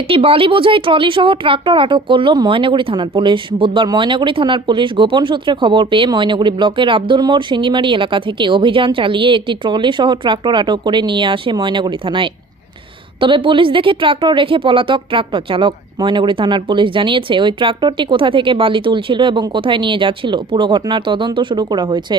একটি বালি বোঝাই ট্রলি সহ ট্রাক্টর আটক করল ময়নাগুড়ি থানার পুলিশ। বুধবার ময়নাগুড়ি থানার পুলিশ গোপন সূত্রে খবর পেয়ে ময়নাগুড়ি ব্লকের আব্দুল মোড় সিঙ্গিমারি এলাকা থেকে অভিযান চালিয়ে একটি ট্রলি সহ ট্রাক্টর আটক করে নিয়ে আসে ময়নাগুড়ি থানায়। তবে পুলিশ দেখে ট্রাক্টর রেখে পলাতক ট্রাক্টর চালক। ময়নাগুড়ি থানার পুলিশ জানিয়েছে, ওই ট্রাক্টরটি কোথা থেকে বালি তুলছিল এবং কোথায় নিয়ে যাচ্ছিল পুরো ঘটনার তদন্ত শুরু করা হয়েছে।